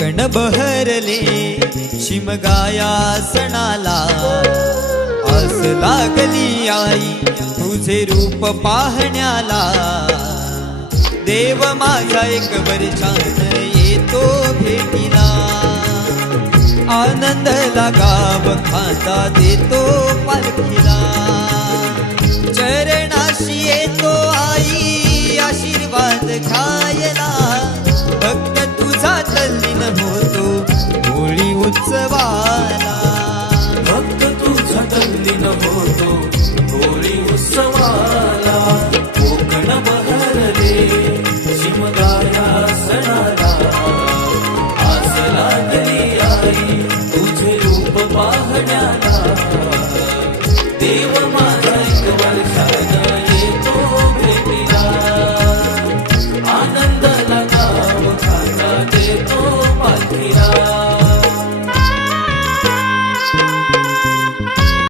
कोकण बहरले शिमगाया सणाला, आस लागली आई तुझे रूप पाहण्याला। देव माझा एक वर्षान येतो भेटीला, आनंद गाव खाता देतो पालखीला। चरणाशी येतो आई आशीर्वाद घ्यायला, भक्त तुझा तल्लीन होतो होळी उत्सवाला। भक्त तुझा तल्लीन होतो होळी उत्सवाला। कोकण बहरले शिमगाया सणाला, आस लागली आई तुझे रूप पाहण्याला।